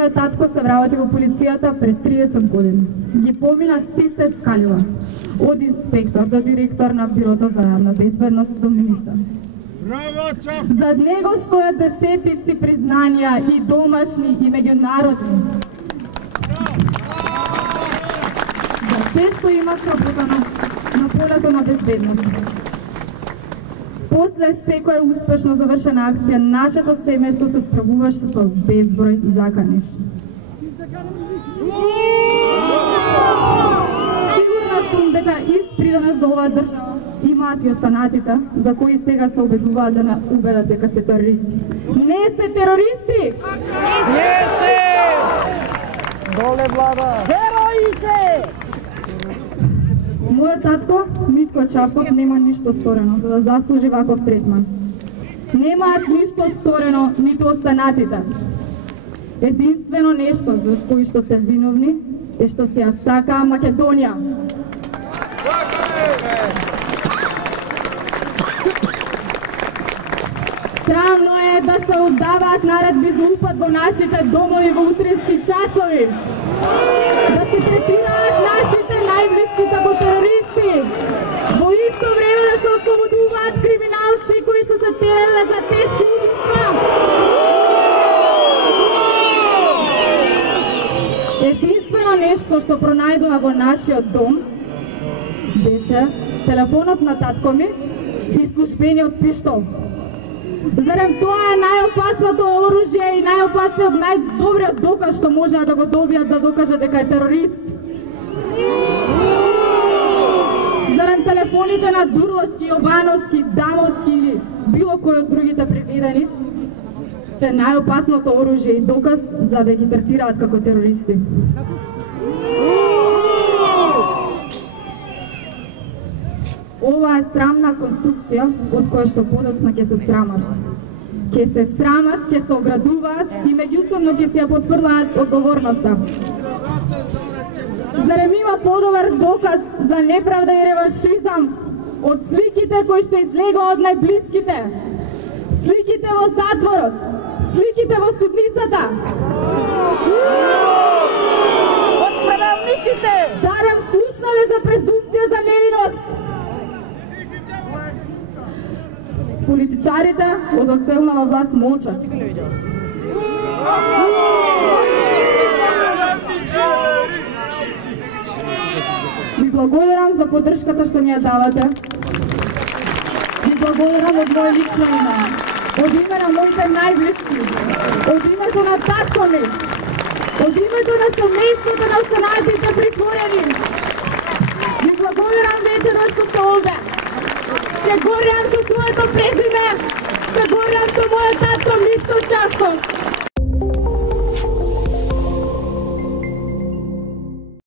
Мојот татко се вработи во полицијата пред 30 години. Ги помина сите скалива, од инспектор до директор на Бирото за јавна безбедност до министар. Зад него стојат десетици признанија и домашни и меѓународни. За се што има сработено на полето на безбедност. После секоја успешно завршена акција, нашето семејство се справуваше со безброј закани. Сигурна сум дека испридана за оваа држава имаат и останатите, за кои сега се убедуваат да убедат дека се терористи. Не се терористи! Не се! Доле влада! Героите! Мојот татко, Митко Чапов, нема ништо сторено за да заслужи ваков третман. Немаат ништо сторено ниту останатите. Единствено нешто за кои што се виновни е што се ја сакаа Македонија. Срамно е да се оддаваат наредби за упад во нашите домови во утрински часови. Да се третираат нашите најблиски како терористи. Во исто време да се ослободуваат криминалци кои што се тереле за тешки убиства. Единствено нешто што пронајдува во нашиот дом беше телефонот на татко ми и слушпениот пиштол. Зарем тоа е најопасното оружје и најопасниот, најдобриот доказ што можеа да го добијат да докажат дека е терорист? Зарем телефоните на Дурловски, Јовановски, Дамовски или било кој од другите приведени се најопасното оружје и доказ за да ги третираат како терористи? Ова е срамна конструкција од која што подоцна ќе се срамат. Ќе се срамат, ќе се оградуваат и меѓусобно ќе се ја потврдуваат одговорноста. Зарем има подобар доказ за неправда и реваншизам од сликите кои што излегоа од најблиските, сликите во затворот, сликите во судницата. Од правилниците! Зарем слушнале за презумпција за невиност? Политичарите од актуелната власт молчат. Ви благодарам за поддршката што ми ја давате. Ви благодарам од моје лично име, од име на моите најблиски, од името на татко ми, од името на семејството на останатите притворени. Ви благодарам вечерва што сте овде. Се горјам со своето презиме, се горјам со мојот татко Митко Чапов.